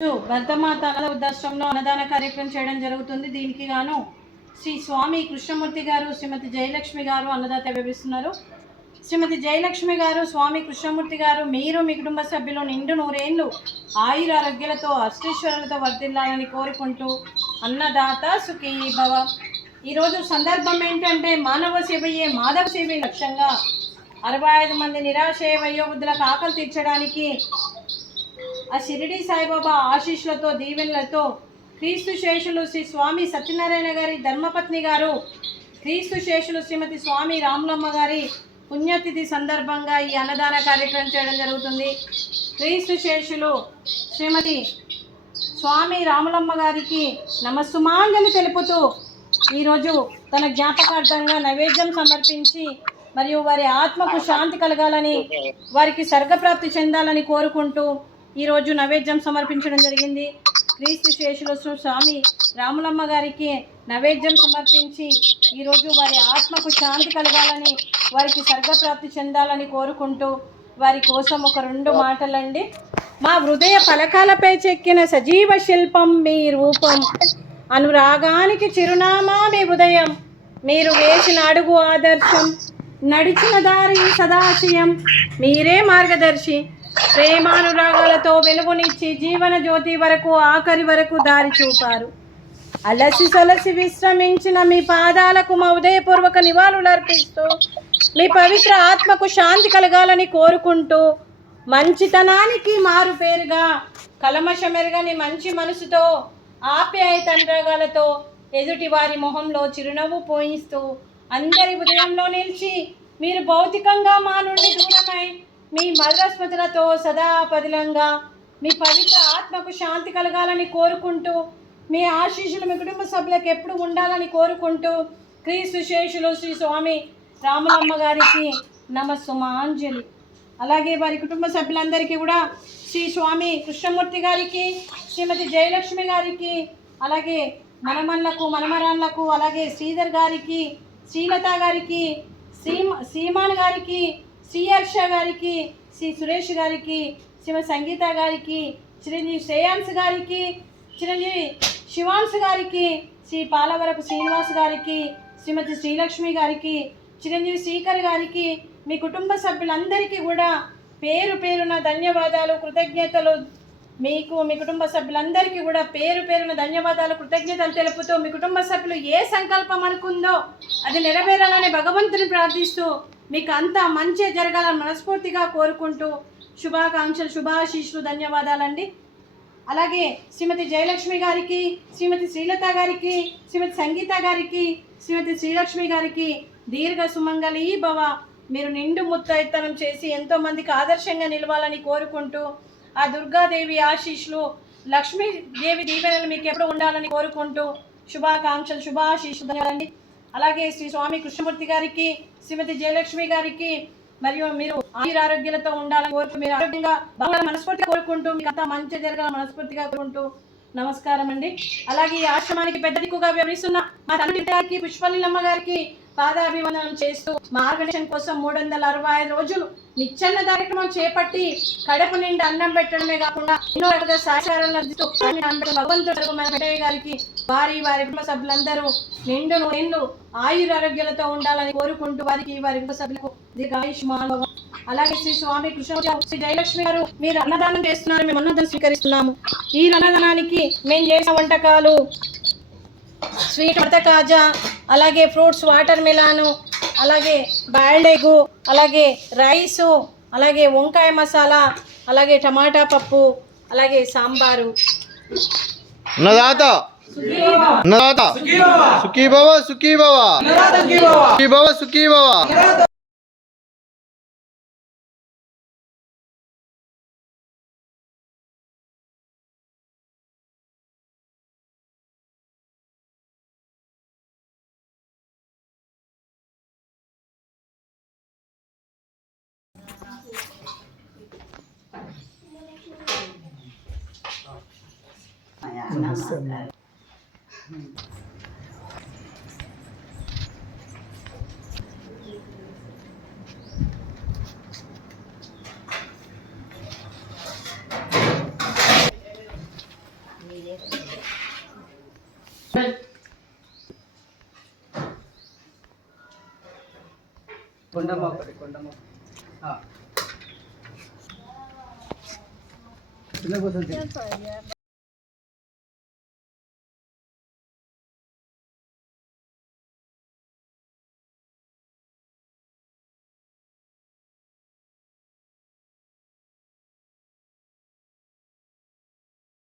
భరతమాత అన్నద వృద్ధాశ్రమంలో అన్నదాన కార్యక్రమం చేయడం జరుగుతుంది. దీనికి గాను శ్రీ స్వామి కృష్ణమూర్తి గారు, శ్రీమతి జయలక్ష్మి గారు అన్నదాత వివరిస్తున్నారు. శ్రీమతి జయలక్ష్మి గారు, స్వామి కృష్ణమూర్తి గారు, మీరు మీ కుటుంబ సభ్యులు నిండు నూరేళ్లు ఆయుర ఆరోగ్యాలతో అష్టైశ్వర్యాలతో వర్ధిల్లాలని కోరుకుంటూ అన్నదాత సుఖీ భవ. ఈరోజు సందర్భం ఏంటంటే మానవ సేవయే మాధవ సేవ లక్ష్యంగా 65 మంది నిరాశయ వయోవృద్ధులకు ఆకలి తీర్చడానికి ఆ షిరిడి సాయిబాబా ఆశీస్సులతో దీవెనలతో క్రీస్తు శేషులు శ్రీ స్వామి సత్యనారాయణ గారి ధర్మపత్ని గారు, క్రీస్తు శేషులు శ్రీమతి స్వామి రాములమ్మ గారి పుణ్యతిథి సందర్భంగా ఈ అన్నదాన కార్యక్రమం చేయడం జరుగుతుంది. క్రీస్తు శేషులు శ్రీమతి స్వామి రాములమ్మ గారికి నమస్సుమాంజలి తెలుపుతూ ఈరోజు తన జ్ఞాపకార్థంగా నైవేద్యం సమర్పించి మరియు వారి ఆత్మకు శాంతి కలగాలని, వారికి స్వర్గప్రాప్తి చెందాలని కోరుకుంటూ ఈరోజు నైవేద్యం సమర్పించడం జరిగింది. క్రీస్తు శేషులు స్వామి రాములమ్మ గారికి నైవేద్యం సమర్పించి ఈరోజు వారి ఆత్మకు శాంతి కలగాలని, వారికి స్వర్గప్రాప్తి చెందాలని కోరుకుంటూ వారి కోసం ఒక 2 మాటలండి. మా హృదయ ఫలకాలపై చెక్కిన సజీవ శిల్పం మీ రూపం, అనురాగానికి చిరునామా మీ ఉదయం, మీరు వేసిన అడుగు ఆదర్శం, నడిచిన దారి సదాశయం, మీరే మార్గదర్శి, ప్రేమానురాగాలతో వెలుగునిచ్చి జీవన జ్యోతి వరకు ఆఖరి వరకు దారి చూపారు. అలసి సలసి విశ్రమించిన మీ పాదాలకు మా ఉదయపూర్వక నివాళులర్పిస్తూ మీ పవిత్ర ఆత్మకు శాంతి కలగాలని కోరుకుంటూ మంచితనానికి మారు పేరుగా కలమషమెరగని మంచి మనసుతో ఆప్యాయతండ్రగాలతో ఎదుటి వారి మొహంలో చిరునవ్వు పోయిస్తూ అందరి ఉదయంలో నిలిచి మీరు భౌతికంగా మా నుండి దూరమై మీ మధురస్మృతులతో సదా పదిలంగా మీ పవిత్ర ఆత్మకు శాంతి కలగాలని కోరుకుంటూ మీ ఆశీస్సులు మీ కుటుంబ సభ్యులకు ఎప్పుడు ఉండాలని కోరుకుంటూ క్రీస్తు శేషులు శ్రీ స్వామి రాములమ్మ గారికి నమస్సుమాంజలి. అలాగే వారి కుటుంబ సభ్యులందరికీ కూడా శ్రీ స్వామి కృష్ణమూర్తి గారికి, శ్రీమతి జయలక్ష్మి గారికి, అలాగే మనమన్లకు మనమరాన్లకు, అలాగే శ్రీధర్ గారికి, శ్రీలత గారికి, శ్రీమాన్ గారికి, శ్రీహర్ష గారికి, శ్రీ సురేష్ గారికి, శ్రీమతి సంగీత గారికి, చిరంజీవి శ్రేయాంశ్ గారికి, చిరంజీవి శివాంశ్ గారికి, శ్రీ పాలవరపు శ్రీనివాస్ గారికి, శ్రీమతి శ్రీలక్ష్మి గారికి, చిరంజీవి శ్రీకర్ గారికి, మీ కుటుంబ సభ్యులందరికీ కూడా పేరు పేరున ధన్యవాదాలు, కృతజ్ఞతలు. మీకు మీ కుటుంబ సభ్యులందరికీ కూడా పేరు పేరున ధన్యవాదాలు, కృతజ్ఞతలు తెలుపుతూ మీ కుటుంబ సభ్యులు ఏ సంకల్పం అనుకుందో అది నెరవేరాలని భగవంతుని ప్రార్థిస్తూ మీకు అంతా మంచి జరగాలని మనస్ఫూర్తిగా కోరుకుంటూ శుభాకాంక్షలు, శుభాశీస్సులు, ధన్యవాదాలండి. అలాగే శ్రీమతి జయలక్ష్మి గారికి, శ్రీమతి శ్రీలత గారికి, శ్రీమతి సంగీత గారికి, శ్రీమతి శ్రీలక్ష్మి గారికి దీర్ఘ సుమంగళీ భవ, మీరు నిండు ముత్తైతనం చేసి ఎంతోమందికి ఆదర్శంగా నిలవాలని కోరుకుంటూ ఆ దుర్గాదేవి ఆశీస్సులు, లక్ష్మీదేవి దీవెనలు మీకు ఎప్పుడు ఉండాలని కోరుకుంటూ శుభాకాంక్షలు, శుభాశీస్సులు, ధన్యవాదాలండి. అలాగే శ్రీ స్వామి కృష్ణమూర్తి గారికి, శ్రీమతి జయలక్ష్మి గారికి మరియు మీరు ఆరోగ్యాలతో ఉండాలని కోరుకుంటూ, మీరు ఆరోగ్యంగా బాగా మనస్ఫూర్తిగా కోరుకుంటూ మీకు అంతా మంచి జరగాలని మనస్ఫూర్తిగా కోరుకుంటూ నమస్కారం అండి. అలాగే ఈ ఆశ్రమానికి పెద్ద దిక్కుగా వివరిస్తున్న మా తండ్రి గారికి, పుష్పలీలమ్మ గారికి పాదాభివందనం చేస్తూ మా ఆర్గనైజేషన్ కోసం 365 రోజులు నిచ్చెన్న కార్యక్రమం చేపట్టి కడుపు నిండా అన్నం పెట్టడమే కాకుండా ఎన్నో రకాల సహకారాలను అందిస్తూ భగవంతుడు పెట్టయ్య గారికి, వారి కుటుంబ సభ్యులందరూ నిండు నూరేళ్లు ఆయుర ఆరోగ్యాలతో ఉండాలని కోరుకుంటూ వారికి, వారి కుటుంబ సభ్యులకు దీర్ఘాయుష్మాన్. అలాగే శ్రీ స్వామి కృష్ణమూర్తి, శ్రీ జయలక్ష్మి గారు మీరు అన్నదానం చేస్తున్నారు, మేము అన్నదానం స్వీకరిస్తున్నాము. ఈ అన్నదానానికి మేము చేసిన వంటకాలు స్వీట్ మడత కాజా, అలాగే ఫ్రూట్స్ వాటర్ మిలాను, అలాగే బాయిల్డ్ ఎగ్, అలాగే రైసు, అలాగే వంకాయ మసాలా, అలాగే టమాటా పప్పు, అలాగే సాంబారు. సుఖీ భవ, సుఖీ భవ, సుఖీ భవ, సుఖీ భవ. చిన్న కూర్చొని